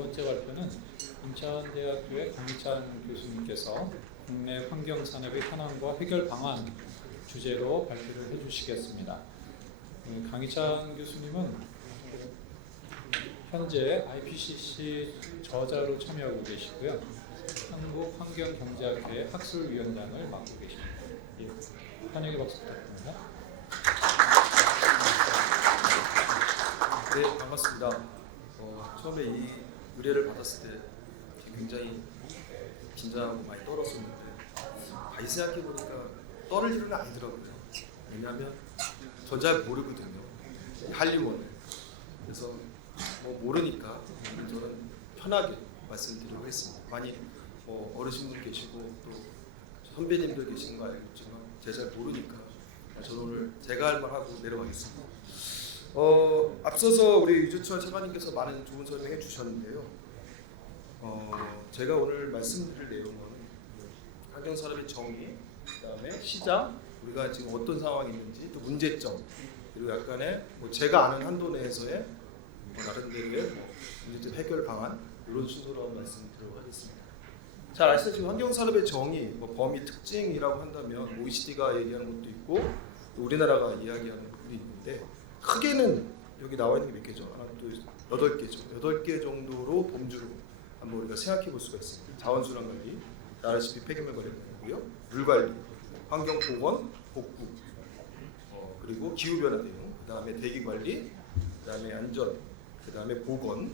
번째 발표는 인천대학교의 강희찬 교수님께서 국내 환경산업의 현황과 해결 방안 주제로 발표를 해주시겠습니다. 강희찬 교수님은 현재 IPCC 저자로 참여하고 계시고요. 한국환경경제학회 학술위원장을 맡고 계십니다. 환영의 박수 부탁드립니다. 네, 반갑습니다. 처음에 이 의뢰를 받았을 때 굉장히 긴장하고 많이 떨었었는데 다시 생각해보니까 떨을 일은 아니더라고요. 왜냐하면 전 잘 모르거든요. 한림원을. 그래서 모르니까 저는 편하게 말씀드리려고 했습니다. 많이 어르신분 계시고 또 선배님들 계신 거 알겠지만 제가 잘 모르니까 저는 오늘 제가 할 말 하고 내려가겠습니다. 앞서서 우리 유주철 차관님께서 많은 좋은 설명해 주셨는데요. 제가 오늘 말씀드릴 내용은 환경산업의 정의, 그다음에 시장, 우리가 지금 어떤 상황이 있는지, 또 문제점, 그리고 약간의 제가 아는 한도 내에서의 나름대로의 문제점 해결 방안 이런 순서로 한번 말씀드리도록 하겠습니다. 잘 아시다시피 환경산업의 정의, 범위 특징이라고 한다면 OECD가 얘기하는 것도 있고 또 우리나라가 이야기하는 것도 있는데 크게는 여기 나와 있는 게 몇 개죠? 하나, 둘, 8개죠. 8개 정도로 범주로 한번 우리가 생각해 볼 수가 있습니다. 자원순환 관리, RCP 폐기물 관리고요, 물 관리, 환경 보건, 복구, 그리고 기후 변화 대응, 그다음에 대기 관리, 그다음에 안전, 그다음에 보건,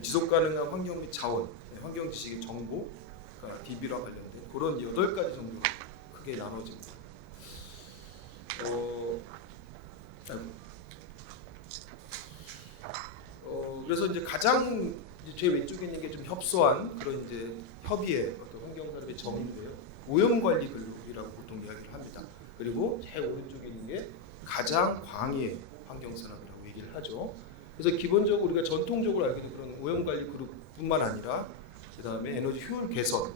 지속 가능한 환경 및 자원, 환경 지식의 정보, 그러니까 DB랑 관련된 그런 8가지 정도 크게 나눠집니다. 그래서 이제 가장 제 왼쪽에 있는 게 좀 협소한 그런 이제 협의의 어떤 환경산업의 정의인데요. 오염관리근로이라고 보통 이야기를 합니다. 그리고 제일 오른쪽에 있는 게 가장 광의의 환경산업이라고 얘기를 하죠. 그래서 기본적으로 우리가 전통적으로 알고 있는 그런 오염관리 그룹뿐만 아니라 그 다음에 에너지 효율 개선이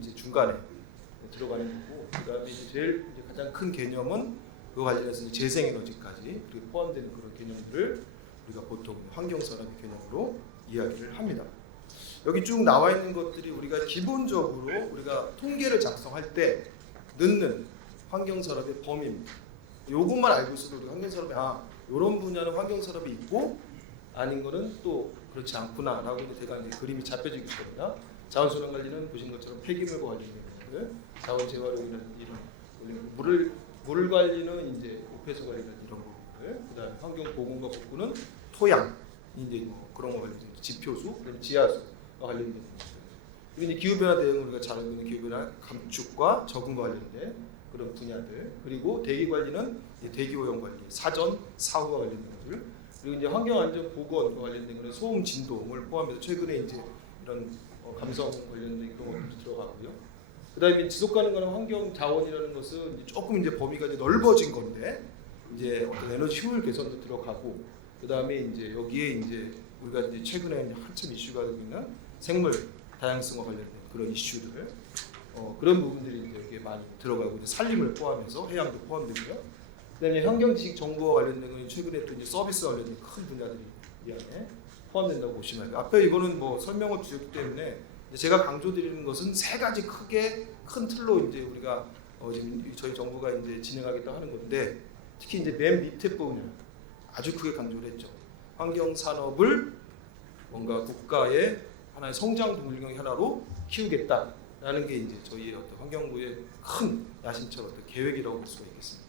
이제 중간에 들어가는 거고, 그 다음에 이제 제일 이제 가장 큰 개념은 그 관련해서 이제 재생에너지까지 그리고 포함되는 그런 개념들을 우리가 보통 환경산업의 개념으로 이야기를 합니다. 여기 쭉 나와 있는 것들이 우리가 기본적으로 우리가 통계를 작성할 때 넣는 환경산업의 범위입니다. 요것만 알고 있어도 우리가 환경산업에 이런 분야는 환경산업이 있고 아닌 거는 또 그렇지 않구나라고 대강 이제 그림이 잡혀지기 때문에 자원순환 관리는 보신 것처럼 폐기물과 관련된 것들, 자원 재활용이라는 이런 물 관리는 이제 오폐수 관리라는 이런 부분들, 그다음에 환경 보건과 복구는 토양, 이제 그런 거 관련된 지표수, 그다음에 지하수와 관련된 것들. 그리고 이제 기후 변화 대응 우리가 잘 알고 있는 기후 변화 감축과 적응과 관련된 그런 분야들, 그리고 대기 관리는 대기 오염 관리, 사전, 사후와 관련된 것들, 그리고 이제 환경 안전 보건과 관련된 그런 소음 진동을 포함해서 최근에 이제 이런 감성 관련된 그런 것들도 들어가고요. 그다음에 지속 가능한 환경 자원이라는 것은 이제 조금 이제 범위가 이제 넓어진 건데 이제 어떤 에너지 효율 개선도 들어가고, 그다음에 이제 여기에 이제 우리가 이제 최근에 한참 이슈가 되고 있는 생물 다양성과 관련된 그런 이슈들, 그런 부분들이 이제 여기에 많이 들어가고 이제 산림을 포함해서 해양도 포함되고요. 그다음에 환경 지식 정보와 관련된 건 최근에 또 이제 서비스와 관련된 큰 분야들이 이 안에 포함된다고 보시면 돼요. 앞에 이거는 설명을 주셨기 때문에 제가 강조드리는 것은 3가지 크게 큰 틀로 이제 우리가 지금 저희 정부가 이제 진행하겠다고 하는 건데, 특히 이제 맨 밑에 부분을 아주 크게 강조를 했죠. 환경 산업을 뭔가 국가의 하나의 성장 동력의 하나로 키우겠다라는 게 이제 저희의 어떤 환경부의 큰 야심찬 어떤 계획이라고 볼 수가 있겠습니다.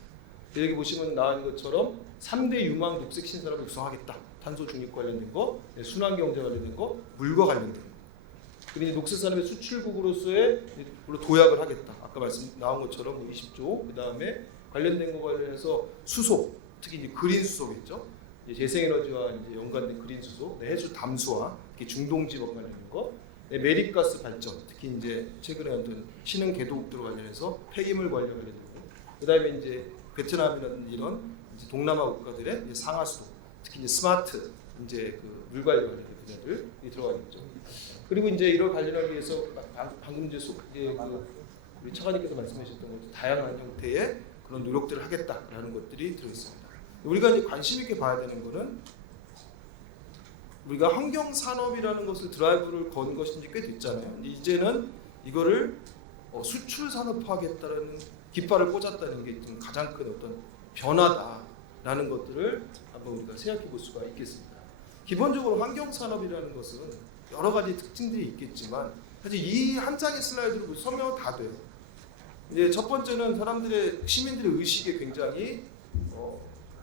여기 보시면 나온 것처럼 3대 유망 녹색 신산업을 육성하겠다. 탄소 중립 관련된 거, 순환 경제 관련된 거, 물과 관련된 거. 그리고 녹색 산업의 수출국으로서의 도약을 하겠다. 아까 말씀 나온 것처럼 20조, 그 다음에 관련된 거 관련해서 수소, 특히 이제 그린 수소겠죠. 재생에너지와 이제 연관된 그린 수소, 해수 담수화, 중동 지역 관련된 거, 매립가스 발전, 특히 이제 최근에 어떤 신흥 개도국들 관련해서 폐기물 관련 관련된 거, 그 다음에 이제 베트남이라는 이런 이제 동남아 국가들의 이제 상하수도, 특히 이제 스마트 이제 그 물관리 관련된 분야들이 들어가겠죠. 그리고 이제 이걸 관련하기 위해서 방금 이제 우리 차관님께서 말씀하셨던 것처럼 다양한 형태의 그런 노력들을 하겠다라는 것들이 들어있습니다. 우리가 이제 관심 있게 봐야 되는 거는 우리가 환경 산업이라는 것을 드라이브를 건 것이 이제 꽤 됐잖아요. 근데 이제는 이거를 수출 산업화하겠다는 깃발을 꽂았다는 게 좀 가장 큰 어떤 변화다라는 것들을 한번 우리가 생각해 볼 수가 있겠습니다. 기본적으로 환경 산업이라는 것은 여러 가지 특징들이 있겠지만 사실 이 한 장의 슬라이드로 설명은 다 돼요. 이제 첫 번째는 시민들의 의식에 굉장히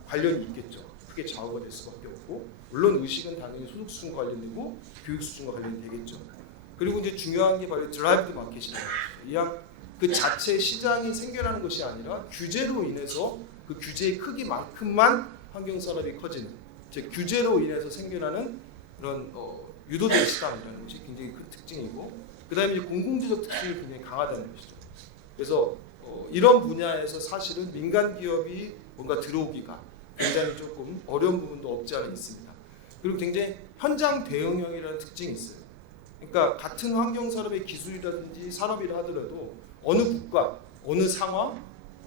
관련이 있겠죠. 크게 좌우가 될 수밖에 없고, 물론 의식은 당연히 소득 수준과 관련되고 교육 수준과 관련이 되겠죠. 그리고 이제 중요한 게 바로 드라이브드 마켓이라는 거죠. 이왕 그 자체 시장이 생겨나는 것이 아니라 규제로 인해서 그 규제의 크기만큼만 환경 산업이 커지는, 즉 규제로 인해서 생겨나는 그런 유도된 시장이라는 것이 굉장히 큰 특징이고, 그다음에 이제 공공재적 특징이 굉장히 강하다는 것이죠. 그래서 이런 분야에서 사실은 민간 기업이 뭔가 들어오기가 굉장히 조금 어려운 부분도 없지 않아 있습니다. 그리고 굉장히 현장 대응형이라는 특징이 있어요. 그러니까 같은 환경 산업의 기술이라든지 산업이라 하더라도 어느 국가, 어느 상황,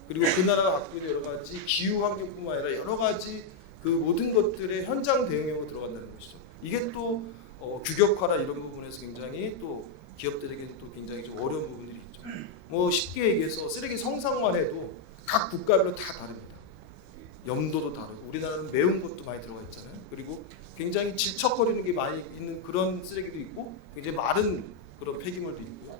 그리고 그 나라가 갖고 있는 여러 가지 기후 환경뿐만 아니라 여러 가지 그 모든 것들의 현장 대응형으로 들어간다는 것이죠. 이게 또 규격화나 이런 부분에서 굉장히 또 기업들에게 또 굉장히 좀 어려운 부분들이 있죠. 뭐 쉽게 얘기해서 쓰레기 성상만 해도 각 국가별로 다 다릅니다. 염도도 다르고, 우리나라는 매운 것도 많이 들어가 있잖아요. 그리고 굉장히 질척거리는 게 많이 있는 그런 쓰레기도 있고, 굉장히 마른 그런 폐기물도 있고.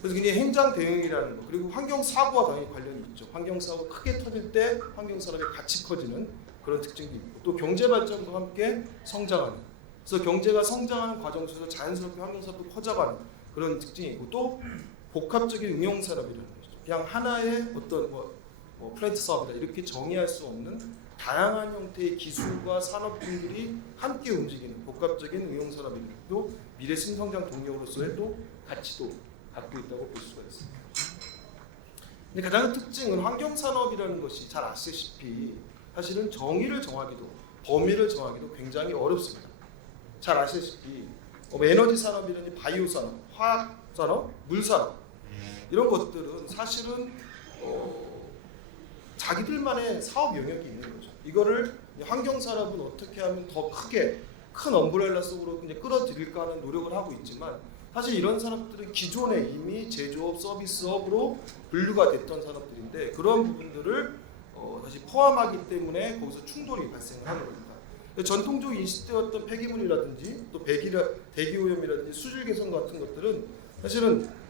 그래서 굉장히 현장 대응이라는 거, 그리고 환경 사고와 당연히 관련이 있죠. 환경 사고 크게 터질 때 환경 산업이 같이 커지는 그런 특징도 있고, 또 경제 발전도 함께 성장하는. 그래서 경제가 성장하는 과정 속에서 자연스럽게 환경 산업도 커져가는 그런 특징이 있고, 또 복합적인 응용 산업이라는 거죠. 그냥 하나의 어떤 플랜트 사업이다 이렇게 정의할 수 없는 다양한 형태의 기술과 산업군들이 함께 움직이는 복합적인 응용 산업입니다. 또 미래 신성장 동력으로서의 또 가치도 갖고 있다고 볼 수가 있습니다. 근데 가장 큰 특징은 환경 산업이라는 것이 잘 아시다시피 사실은 정의를 정하기도, 범위를 정하기도 굉장히 어렵습니다. 잘 아시다시피 에너지 산업이라든지 바이오 산업, 화학 산업, 물 산업 이런 것들은 사실은 자기들만의 사업 영역이 있는 거죠. 이거를 환경 산업은 어떻게 하면 더 크게 큰 엄브렐라 속으로 이제 끌어들일까 하는 노력을 하고 있지만, 사실 이런 산업들은 기존에 이미 제조업, 서비스업으로 분류가 됐던 산업들인데, 그런 부분들을 다시 포함하기 때문에 거기서 충돌이 발생을 하는 겁니다. 전통적으로 인식되었던 폐기물이라든지 또 대기오염이라든지 수질 개선 같은 것들은 사실은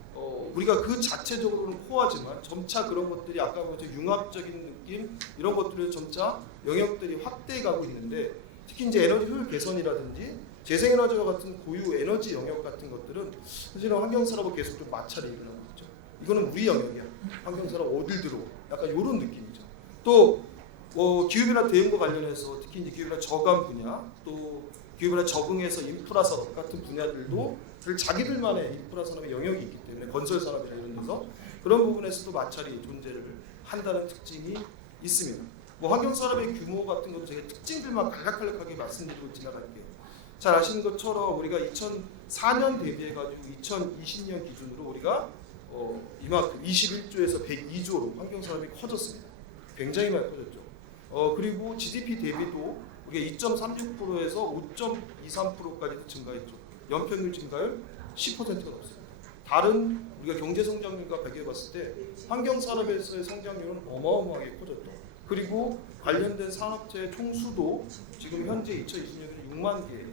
우리가 그 자체적으로는 포화지만 점차 그런 것들이 아까 보죠 융합적인 느낌 이런 것들을 점차 영역들이 확대해 가고 있는데, 특히 이제 에너지 효율 개선이라든지 재생에너지와 같은 고유 에너지 영역 같은 것들은 사실은 환경 산업을 계속 좀 마찰이 일어나고 있죠. 이거는 우리 영역이야. 환경 산업 어딜 들어오? 약간 이런 느낌이죠. 또 기후변화 대응과 관련해서 특히 이제 기후변화 저감 분야, 또 기후변화 적응해서 인프라 산업 같은 분야들도 자기들만의 인프라 산업의 영역이 있기 때문에 건설 산업이나 이런 데서 그런 부분에서도 마찰이 존재를 한다는 특징이 있습니다. 환경 산업의 규모 같은 것도 제가 특징들만 간략하게 말씀드리고 지나갈게요. 잘 아시는 것처럼 우리가 2004년 대비해 가지고 2020년 기준으로 우리가 이만큼 21조에서 102조로 환경 산업이 커졌습니다. 굉장히 많이 커졌죠. 그리고 GDP 대비도 우리가 2.36%에서 5.23%까지도 증가했죠. 연평균 증가율 10%가 넘습니다. 다른 우리가 경제 성장률과 비교해봤을 때 환경 산업에서의 성장률은 어마어마하게 커졌죠. 그리고 관련된 산업체의 총수도 지금 현재 2020년에 6만 개의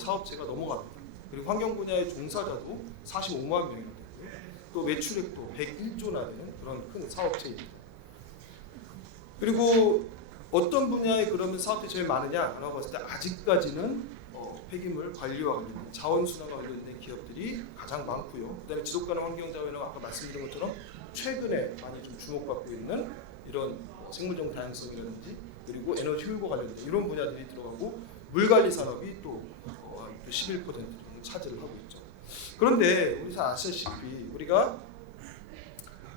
사업체가 넘어갑니다. 그리고 환경 분야의 종사자도 45만 명이나 되고요. 또 매출액도 101조나 되는 그런 큰 사업체입니다. 그리고 어떤 분야에 그러면 사업들이 제일 많으냐라고 봤을 때 아직까지는 폐기물 관리와 관련된 자원순환과 관련된 기업들이 가장 많고요. 그다음에 지속가능 환경자원은 아까 말씀드린 것처럼 최근에 많이 좀 주목받고 있는 이런 생물종 다양성이라든지 그리고 에너지 효율과 관련된 이런 분야들이 들어가고, 물관리 산업이 또 11% 정도 차지를 하고 있죠. 그런데 우리 잘 아시다시피 우리가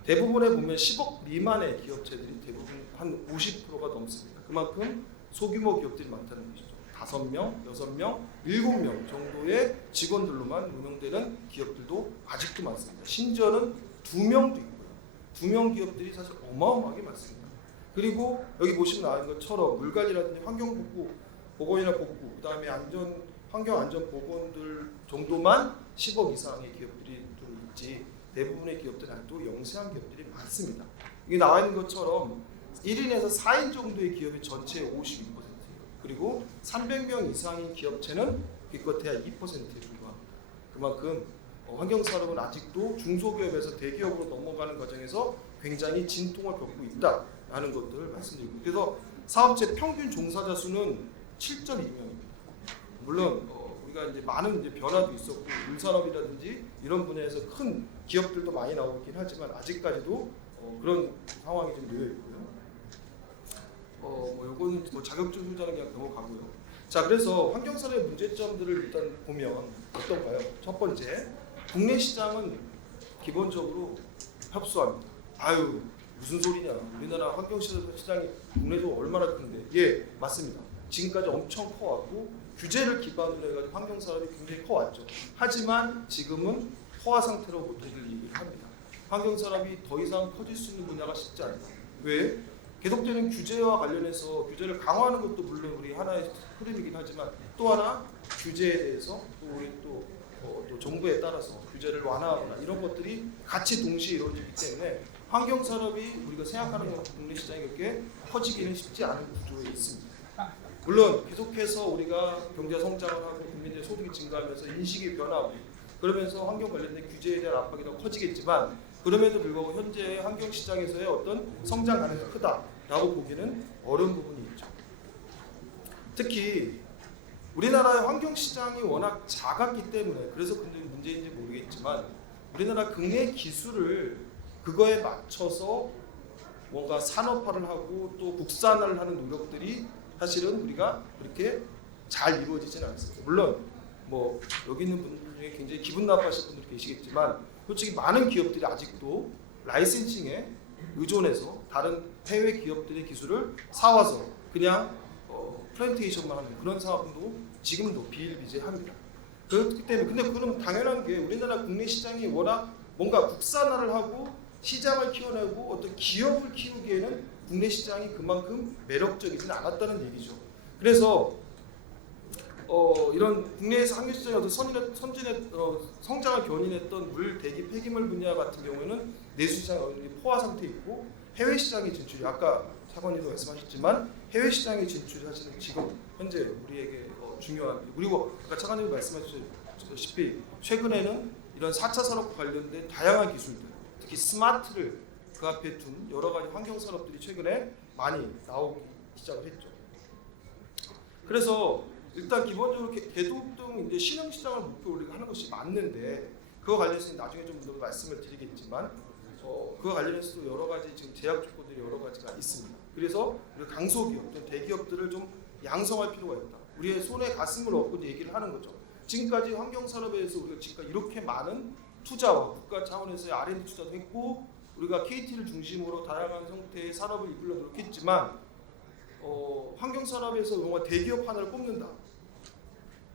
대부분에 보면 10억 미만의 기업체들이 대부분 한 50%가 넘습니다. 그만큼 소규모 기업들이 많다는 것이죠. 5명, 6명, 7명 정도의 직원들로만 운영되는 기업들도 아직도 많습니다. 심지어는 2명도 있고요. 2명 기업들이 사실 어마어마하게 많습니다. 그리고 여기 보시면 나온 것처럼 물관리라든지 환경복구 보건이나 복구, 그다음에 환경 안전 보건들 정도만 10억 이상의 기업들이 좀 있지 대부분의 기업들은 아직도 영세한 기업들이 많습니다. 이게 나와 있는 것처럼 1인에서 4인 정도의 기업이 전체의 52%, 그리고 300명 이상인 기업체는 기껏해야 2%에 불과합니다. 그만큼 환경산업은 아직도 중소기업에서 대기업으로 넘어가는 과정에서 굉장히 진통을 겪고 있다라는 것들을 말씀드리고, 그래서 사업체 평균 종사자 수는 7.2명입니다. 물론 우리가 이제 많은 이제 변화도 있었고 물산업이라든지 이런 분야에서 큰 기업들도 많이 나오고 있긴 하지만 아직까지도 그런 상황이 좀 놓여 있고요. 요거는 뭐 자격증 소유자는 그냥 넘어가고요. 자, 그래서 환경산업의 문제점들을 일단 보면 어떨까요? 첫 번째, 국내 시장은 기본적으로 협소합니다. 아유, 무슨 소리냐? 우리나라 환경시장이 국내적으로 얼마나 큰데? 예, 맞습니다. 지금까지 엄청 커왔고 규제를 기반으로 해가지고 환경산업이 굉장히 커왔죠. 하지만 지금은 포화 상태로 보통 얘기를 합니다. 환경산업이 더 이상 커질 수 있는 분야가 쉽지 않다. 왜? 계속되는 규제와 관련해서 규제를 강화하는 것도 물론 우리 하나의 흐름이긴 하지만 또 하나 규제에 대해서 또 우리 또 정부에 따라서 규제를 완화하거나 이런 것들이 같이 동시에 이루어지기 때문에 환경산업이 우리가 생각하는 것 국내 시장이 그렇게 커지기는 쉽지 않은 구조에 있습니다. 물론 계속해서 우리가 경제 성장을 하고 국민들의 소득이 증가하면서 인식이 변하고 그러면서 환경 관련된 규제에 대한 압박이 더 커지겠지만 그럼에도 불구하고 현재 환경 시장에서의 어떤 성장 가능성이 크다라고 보기는 어려운 부분이 있죠. 특히 우리나라의 환경 시장이 워낙 작았기 때문에 그래서 근데 문제인지 모르겠지만 우리나라 국내 기술을 그거에 맞춰서 뭔가 산업화를 하고 또 국산화를 하는 노력들이 사실은 우리가 그렇게 잘 이루어지지는 않습니다. 물론 뭐 여기 있는 분들 중에 굉장히 기분 나빠하실 분들이 계시겠지만 솔직히 많은 기업들이 아직도 라이센싱에 의존해서 다른 해외 기업들의 기술을 사와서 그냥 플랜테이션만 하는 그런 사업도 지금도 비일비재합니다. 그렇기 때문에 근데 그건 당연한 게 우리나라 국내 시장이 워낙 뭔가 국산화를 하고 시장을 키워내고 어떤 기업을 키우기에는 국내 시장이 그만큼 매력적이지는 않았다는 얘기죠. 그래서 이런 국내에서 환경 시장의 어떤 성장을 견인했던 물, 대기, 폐기물 분야 같은 경우에는 내수 시장이 어느 정도 포화 상태에 있고 해외 시장의 진출이 아까 차관님도 말씀하셨지만 해외 시장의 진출이 사실은 지금 현재 우리에게 중요한 그리고 아까 차관님이 말씀하셨다시피 최근에는 이런 4차 산업과 관련된 다양한 기술들 특히 스마트를 그 앞에 둔 여러 가지 환경 산업들이 최근에 많이 나오기 시작을 했죠. 그래서 일단 기본적으로 개도 등 이제 신흥 시장을 목표로 우리가 하는 것이 맞는데 그거 관련해서 나중에 좀 더 말씀을 드리겠지만 그거 관련해서도 여러 가지 지금 제약 조건들이 여러 가지가 있습니다. 그래서 우리 강소기업 또 대기업들을 좀 양성할 필요가 있다. 우리의 손에 가슴을 얹고 얘기를 하는 거죠. 지금까지 환경 산업에 대해서 우리가 지금까지 이렇게 많은 투자와 국가 차원에서의 R&D 투자도 했고 우리가 KT를 중심으로 다양한 형태의 산업을 이끌려 노력했지만 환경 산업에서 뭔가 대기업 하나를 뽑는다.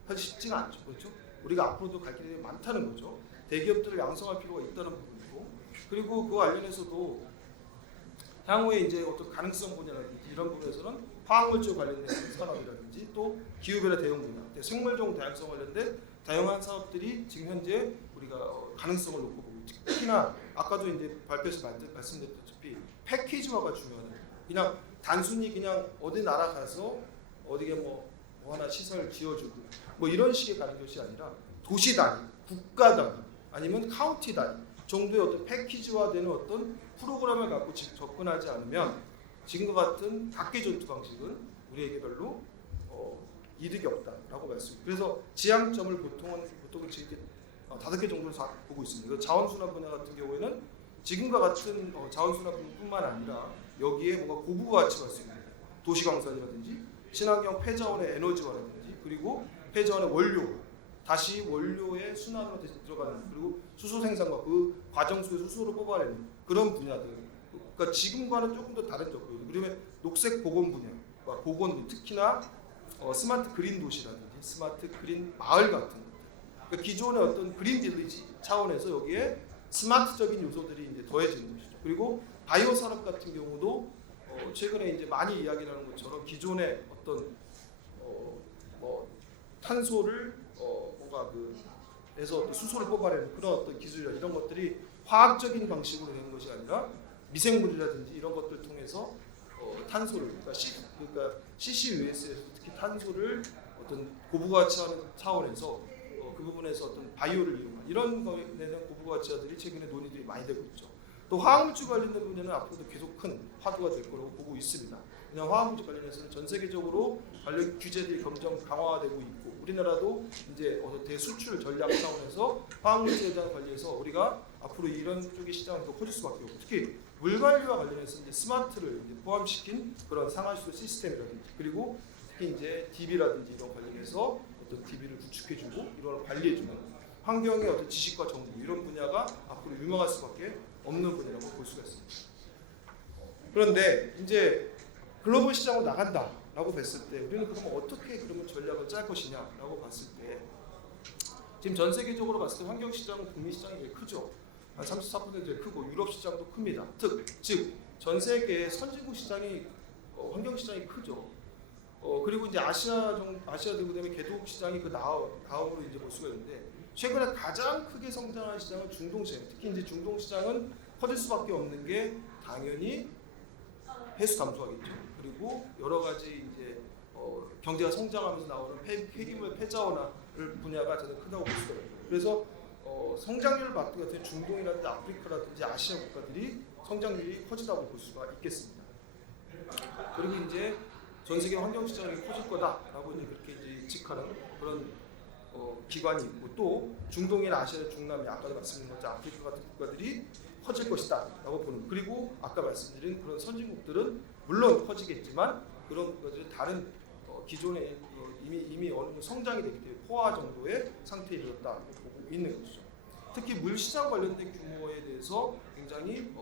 사실 쉽지가 않죠, 그렇죠? 우리가 앞으로도 갈 길이 많다는 거죠. 대기업들을 양성할 필요가 있다는 부분이고, 그리고 그 관련해서도 향후에 이제 어떤 가능성 분야라든지 이런 부분에서는 화학물질 관련된 산업이라든지 또 기후변화 대응 분야, 생물종 다양성 관련된 다양한 사업들이 지금 현재 우리가 가능성을 놓고 보고 특히나 아까도 이제 발표에서 말씀드렸다시피 패키지화가 중요하다. 그냥 단순히 그냥 어디 나라 가서 어디에 뭐 하나 시설 지어주고 뭐 이런 식의 가는 것이 아니라 도시 단위, 국가 단위 아니면 카운티 단위 정도의 어떤 패키지화되는 어떤 프로그램을 갖고 접근하지 않으면 지금과 같은 각계 전투 방식은 우리에게 별로 이득이 없다라고 말씀드립니다. 그래서 지향점을 보통 지금 5개 정도로 보고 있습니다. 자원순환 분야 같은 경우에는 지금과 같은 자원순환 분야뿐만 아니라 여기에 뭔가 고부가 가치가 있습니다. 도시광산이라든지 친환경 폐자원의 에너지화라든지 그리고 폐자원의 원료 다시 원료의 순환으로 들어가는 그리고 수소 생산과 그 과정 속에 수소를 뽑아내는 그런 분야들 그러니까 지금과는 조금 더 다른 접근 그리고 녹색 보건 분야와 보건 특히나 스마트 그린 도시라든지 스마트 그린 마을 같은 그러니까 기존의 어떤 그린 빌리지 차원에서 여기에 스마트적인 요소들이 이제 더해지는 것이죠. 그리고 바이오 산업 같은 경우도 최근에 이제 많이 이야기하는 것처럼 기존의 어떤 탄소를 뭔가 해서 수소를 뽑아내는 그런 어떤 기술이나 이런 것들이 화학적인 방식으로 되는 것이 아니라 미생물이라든지 이런 것들을 통해서 탄소를 그러니까 CCUS에서 특히 탄소를 어떤 고부가치하는 차원에서 그 부분에서 어떤 바이오를 이용한 이런 거에 대한 고부가치화들이 최근에 논의들이 많이 되고 있죠. 또 화학물질 관련된 분야는 앞으로도 계속 큰 화두가 될 거라고 보고 있습니다. 그냥 화학물질 관련해서는 전 세계적으로 관련 규제들이 점점 강화되고 있고 우리나라도 이제 대수출 전략 차원에서 화학물질에 대한 관리에서 우리가 앞으로 이런 쪽의 시장이 더 커질 수밖에 없고 특히 물 관리와 관련해서 이제 스마트를 이제 포함시킨 그런 상하수도 시스템이라든지 그리고 특히 이제 DB라든지 이런 관련해서 어떤 DB를 구축해주고 이런 관리해주는 환경의 어떤 지식과 정보 이런 분야가 앞으로 유명할 수밖에 없는 분야라고 볼 수가 있습니다. 그런데 이제 글로벌 시장으로 나간다라고 봤을 때 우리는 그러면 어떻게 그러면 전략을 짤 것이냐라고 봤을 때 지금 전 세계적으로 봤을 때 환경 시장은 북미 시장이 제일 크죠. 한 34% 제일 크고 유럽 시장도 큽니다. 즉 전 세계의 선진국 시장이 환경 시장이 크죠. 그리고 이제 아시아도 그다음에 개도국 시장이 그 다음으로 이제 볼 수가 있는데 최근에 가장 크게 성장한 시장은 중동 시장. 특히 이제 중동 시장은 커질 수밖에 없는 게 당연히 해수 감소하겠죠. 그리고 여러 가지 이제 경제가 성장하면서 나오는 폐기물 폐자원화를 분야가 저는 크다고 볼 수가 있어요. 그래서 성장률을 봤을 때 중동이라든지 아프리카라든지 아시아 국가들이 성장률이 커진다고 볼 수가 있겠습니다. 그리고 이제 전 세계 환경 시장이 커질 거다라고 이제 그렇게 이제 예측하는 그런 기관이 있고 또 중동이나 아시아, 중남미 아까도 말씀드린 것처럼 아프리카 같은 국가들이 커질 것이다라고 보는 그리고 아까 말씀드린 그런 선진국들은 물론 커지겠지만 그런 것들이 다른 기존에 이미 어느 정도 성장이 되기 때문에 포화 정도의 상태에 이르렀다고 보고 있는 것이죠. 특히 물 시장 관련된 규모에 대해서 굉장히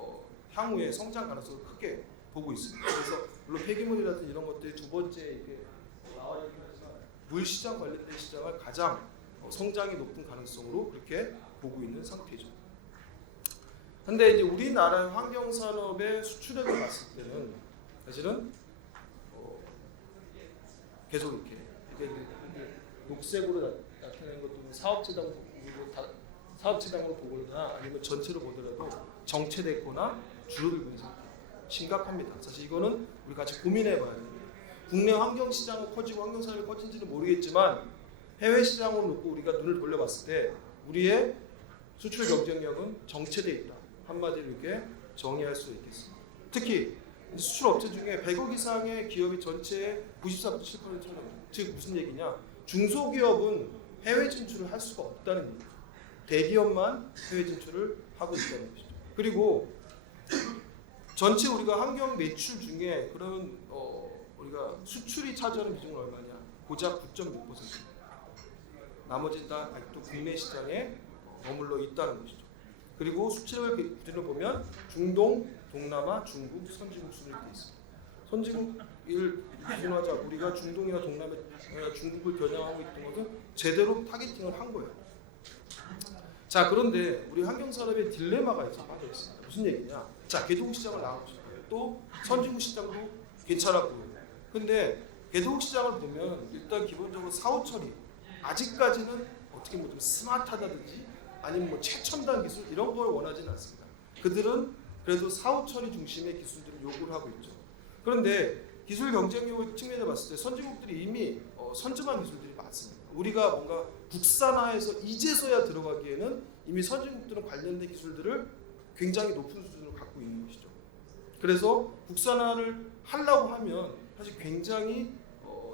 향후에 성장 가능성을 크게 보고 있습니다. 그래서 물론 폐기물이라든지 이런 것들이 두 번째 이렇게 나와 있긴 하지만 물 시장 관련된 시장을 가장 성장이 높은 가능성으로 그렇게 보고 있는 상태죠. 근데 이제 우리나라의 환경 산업의 수출액을 봤을 때는 사실은 계속 이렇게 녹색으로 나타내는 것도 사업체당으로 보거나 아니면 전체로 보더라도 정체됐거나 줄어들고 있는 상태. 심각합니다. 사실 이거는 우리 같이 고민해봐야 됩니다. 국내 환경 시장은 커지고 환경 산업이 커진지는 모르겠지만 해외 시장으로 놓고 우리가 눈을 돌려봤을 때 우리의 수출 경쟁력은 정체돼 있다. 한마디로 이렇게 정의할 수 있겠습니다. 특히 수출 업체 중에 100억 이상의 기업이 전체의 94.7%를 차지합니다. 즉 무슨 얘기냐? 중소기업은 해외 진출을 할 수가 없다는 얘기입니다. 대기업만 해외 진출을 하고 있다는 것이죠. 그리고 전체 우리가 환경 매출 중에 그러면 우리가 수출이 차지하는 비중은 얼마냐? 고작 9.6%. 나머지는 다 아직도 국내 시장에 머물러 있다는 것이죠. 그리고 수출을 기준으로 보면 중동, 동남아, 중국, 선진국 순으로 되어 있습니다. 선진국을 기준으로 하자 우리가 중동이나 동남아, 중국을 겨냥하고 있던 것은 제대로 타겟팅을 한 거예요. 자 그런데 우리 환경산업의 딜레마가 빠져 있습니다. 무슨 얘기냐? 자 개도국 시장을 나가고 싶어요. 또 선진국 시장도 괜찮아 보여요. 근데 개도국 시장을 보면 일단 기본적으로 사후 처리 아직까지는 어떻게 뭐 좀 스마트하다든지 아니면 뭐 최첨단 기술 이런 걸 원하지는 않습니다. 그들은 그래도 사후 처리 중심의 기술들을 요구를 하고 있죠. 그런데 기술 경쟁력 측면에 봤을 때 선진국들이 이미 선점한 기술들이 많습니다. 우리가 뭔가 국산화해서 이제서야 들어가기에는 이미 선진국들은 관련된 기술들을 굉장히 높은 수준으로 갖고 있는 것이죠. 그래서 국산화를 하려고 하면 사실 굉장히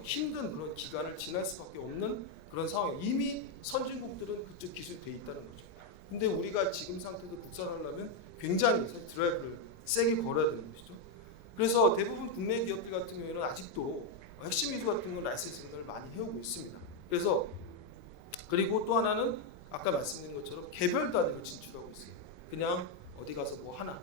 힘든 그런 기간을 지날 수밖에 없는 그런 상황. 이미 선진국들은 그쪽 기술이 돼 있다는 거죠. 근데 우리가 지금 상태에서 국산화하려면 굉장히 드라이브를 세게 걸어야 되는 것이죠. 그래서 대부분 국내 기업들 같은 경우에는 아직도 핵심 기술 같은 건 라이센스 등을 많이 해오고 있습니다. 그래서 그리고 또 하나는 아까 말씀드린 것처럼 개별 단위로 진출하고 있어요. 그냥 어디 가서 뭐 하나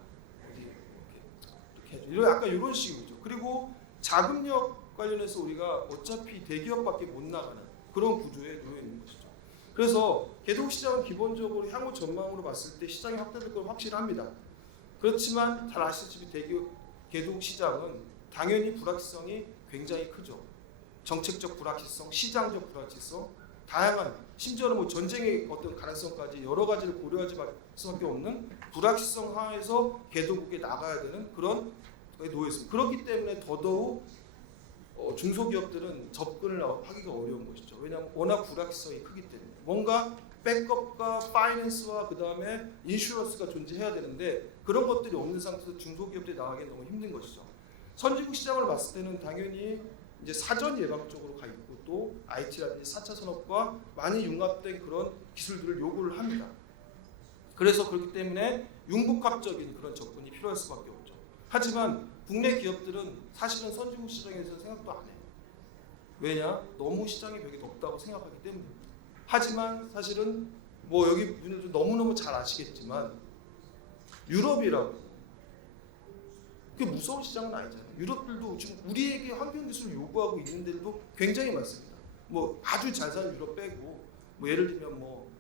어디 이렇게 해줘. 약간 이런 식이죠. 그리고 자금력 관련해서 우리가 어차피 대기업밖에 못 나가는 그런 구조에 놓여 있는 것이죠. 그래서 개도국 시장은 기본적으로 향후 전망으로 봤을 때 시장이 확대될 건 확실합니다. 그렇지만 잘 아시다시피 개도국 시장은 당연히 불확실성이 굉장히 크죠. 정책적 불확실성, 시장적 불확실성, 다양한 심지어는 뭐 전쟁의 어떤 가능성까지 여러 가지를 고려하지 말 수밖에 없는 불확실성 하에서 개도국에 나가야 되는 그런 놓여 있습니다. 그렇기 때문에 더더욱 중소기업들은 접근을 하기가 어려운 것이죠. 왜냐하면 워낙 불확실성이 크기 때문에 뭔가 백업과 파이낸스와 그 다음에 인슈런스가 존재해야 되는데 그런 것들이 없는 상태에서 중소기업들이 나가기 너무 힘든 것이죠. 선진국 시장을 봤을 때는 당연히 이제 사전 예방 쪽으로 가 있고 또 IT라든지 4차 산업과 많이 융합된 그런 기술들을 요구를 합니다. 그래서 그렇기 때문에 융복합적인 그런 접근이 필요할 수밖에 없죠. 하지만 국내 기업들은 사실은 선진국 시장에서 생각도 안 해요. 왜냐? 너무 시장의 벽이 높다고 생각하기 때문입니다. 하지만 사실은 뭐 여기 분들도 너무너무 잘 아시겠지만 유럽이라고 그게 무서운 시장은 아니잖아요. 유럽들도 지금 우리에게 환경 기술을 요구하고 있는 데도 굉장히 많습니다. 뭐 아주 잘 사는 유럽 빼고 뭐 예를 들면 뭐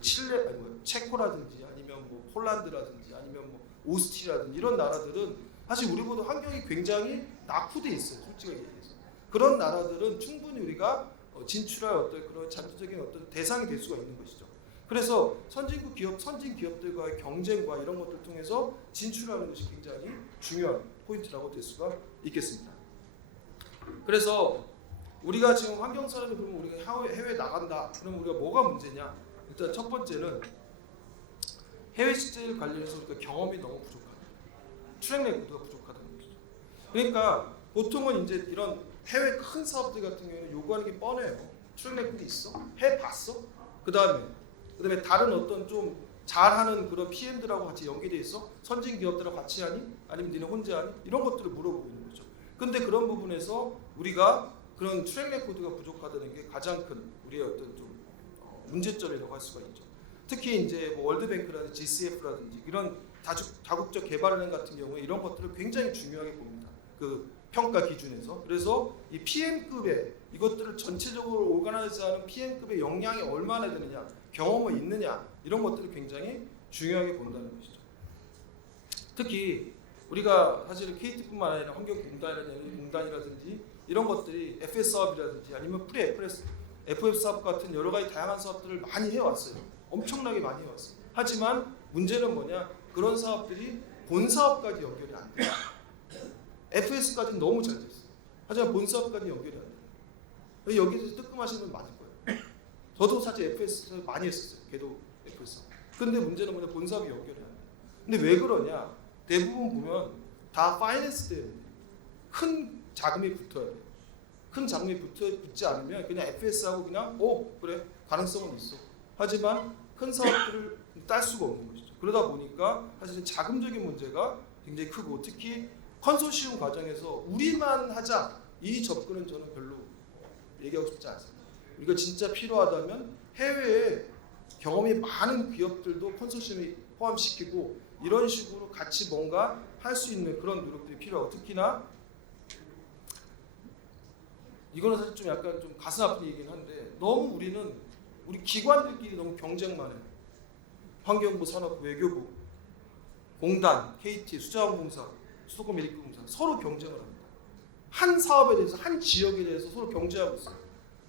칠레 아니 뭐 체코라든지 아니면 뭐 폴란드라든지 아니면 뭐 오스트리아라든지 이런 나라들은 사실 우리보다 환경이 굉장히 낙후돼 있어요. 솔직하게 얘기해서 그런 나라들은 충분히 우리가 진출할 어떤 그런 자체적인 어떤 대상이 될 수가 있는 것이죠. 그래서 선진 기업들과의 경쟁과 이런 것들을 통해서 진출하는 것이 굉장히 중요한 포인트라고 될 수가 있겠습니다. 그래서 우리가 지금 환경 사업을 보면 우리가 해외 나간다. 그럼 우리가 뭐가 문제냐? 일단 첫 번째는 해외 실질 관련해서 우리가 경험이 너무 부족하다. 트랙 레코드가 부족하다는 것이죠. 그러니까 보통은 이제 이런 해외 큰 사업들 같은 경우는 요구하는 게 뻔해요. 트랙 레코드 있어? 해봤어? 그 다음에 다른 어떤 좀 잘하는 그런 PM들하고 같이 연계돼 있어? 선진 기업들하고 같이 하니? 아니면 니네 혼자 하니? 이런 것들을 물어보고 있는 거죠. 근데 그런 부분에서 우리가 그런 트랙 레코드가 부족하다는 게 가장 큰 우리의 어떤 좀 문제점이라고 할 수가 있죠. 특히 이제 뭐 월드뱅크라든지 GCF라든지 이런 다국적 개발은행 같은 경우에 이런 것들을 굉장히 중요하게 봅니다. 그 평가 기준에서. 그래서 이 PM급의 이것들을 전체적으로 오가나이즈하는 PM급의 역량이 얼마나 되느냐, 경험이 있느냐 이런 것들을 굉장히 중요하게 본다는 것이죠. 특히 우리가 사실 KT뿐만 아니라 환경공단이라든지 이런 것들이 FS 사업이라든지 아니면 FF 사업 같은 여러 가지 다양한 사업들을 많이 해왔어요. 엄청나게 많이 해왔어요. 하지만 문제는 뭐냐? 그런 사업들이 본 사업까지 연결이 안 돼요. FS까지는 너무 잘 됐어요. 하지만 본 사업까지 연결이 안 돼요. 여기서 뜨끔하시는 분 많을 거예요. 저도 사실 FS 많이 했었어요. 걔도 FS. 근데 문제는 뭐냐? 본 사업이 연결이 안 돼요. 근데 왜 그러냐? 대부분 보면 다 파이낸스 때문에 큰 자금이 붙어야 돼요. 큰 자금이 붙지 않으면 그냥 FS하고 그냥 그래 가능성은 있어. 하지만 큰 사업들을 딸 수가 없는 것이죠. 그러다 보니까 사실은 자금적인 문제가 굉장히 크고 특히 컨소시엄 과정에서 우리만 하자 이 접근은 저는 별로 얘기하고 싶지 않습니다. 우리가 진짜 필요하다면 해외에 경험이 많은 기업들도 컨소시엄에 포함시키고 이런 식으로 같이 뭔가 할 수 있는 그런 노력들이 필요하고 특히나 이거는 사실 좀 약간 좀 가슴 아픈 얘기긴 한데 너무 우리 기관들끼리 너무 경쟁만 해요. 환경부, 산업부, 외교부, 공단, KT, 수자원공사, 수도권 메디컬공사 서로 경쟁을 합니다. 한 사업에 대해서 한 지역에 대해서 서로 경쟁하고 있어요.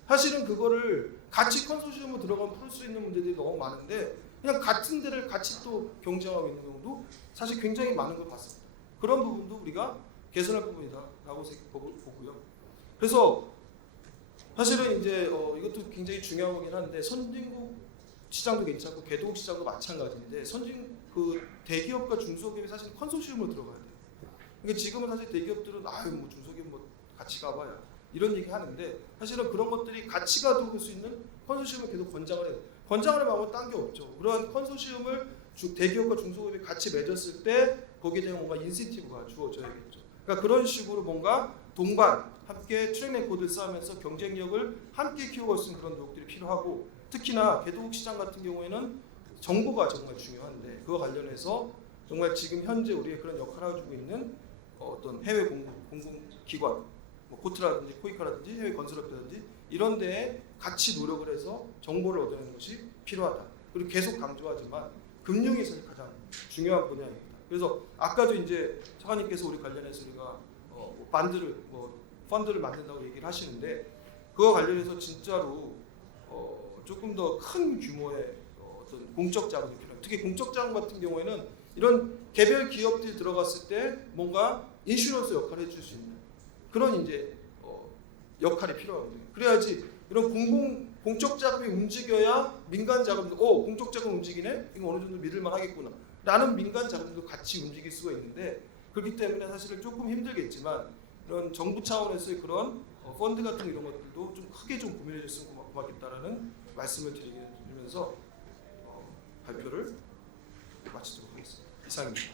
사실은 그거를 같이 컨소시엄으로 들어가면 풀 수 있는 문제들이 너무 많은데 그냥 같은 데를 같이 또 경쟁하고 있는 경우도 사실 굉장히 많은 걸 봤습니다. 그런 부분도 우리가 개선할 부분이다라고 보고요. 그래서 사실은 이제 이것도 굉장히 중요한 거긴 한데 선진국 시장도 괜찮고 개도국 시장도 마찬가지인데 대기업과 중소기업이 사실 컨소시엄으로 들어가야 돼요. 그러니까 지금은 사실 대기업들은 뭐 중소기업 뭐 같이 가봐야 이런 얘기 하는데 사실은 그런 것들이 같이 가도 할 수 있는 컨소시엄을 계속 권장을 해요. 권장을 하면 딴 게 없죠. 그러한 컨소시엄을 대기업과 중소기업이 같이 맺었을 때 거기에 대한 뭔가 인센티브가 주어져야겠죠. 그러니까 그런 식으로 뭔가 동반 함께 트랙 레코드를 쌓으면서 경쟁력을 함께 키워갈 수 있는 그런 노력들이 필요하고 특히나 개도국 시장 같은 경우에는 정보가 정말 중요한데 그와 관련해서 정말 지금 현재 우리의 그런 역할을 해주고 있는 어떤 해외 공공기관 뭐 코트라든지 코이카라든지 해외 건설업이라든지 이런 데에 같이 노력을 해서 정보를 얻어내는 것이 필요하다. 그리고 계속 강조하지만 금융이 사실 가장 중요한 분야입니다. 그래서 아까도 이제 차관님께서 우리 관련해서 우리가 펀드를 만든다고 얘기를 하시는데 그와 관련해서 진짜로 조금 더 큰 규모의 어떤 공적 자금이 필요합니다. 특히 공적 자금 같은 경우에는 이런 개별 기업들이 들어갔을 때 뭔가 인슈런스 역할을 해줄 수 있는 그런 이제 역할이 필요하거든요. 그래야지 이런 공적 자금이 움직여야 민간 자금도 공적 자금 움직이네? 이거 어느 정도 믿을만 하겠구나 라는 민간 자금도 같이 움직일 수가 있는데 그렇기 때문에 사실은 조금 힘들겠지만 이런 정부 차원에서의 그런 펀드 같은 이런 것들도 좀 크게 좀 고민해 줬으면 고맙겠다라는 말씀을 드리면서 발표를 마치도록 하겠습니다. 이상입니다.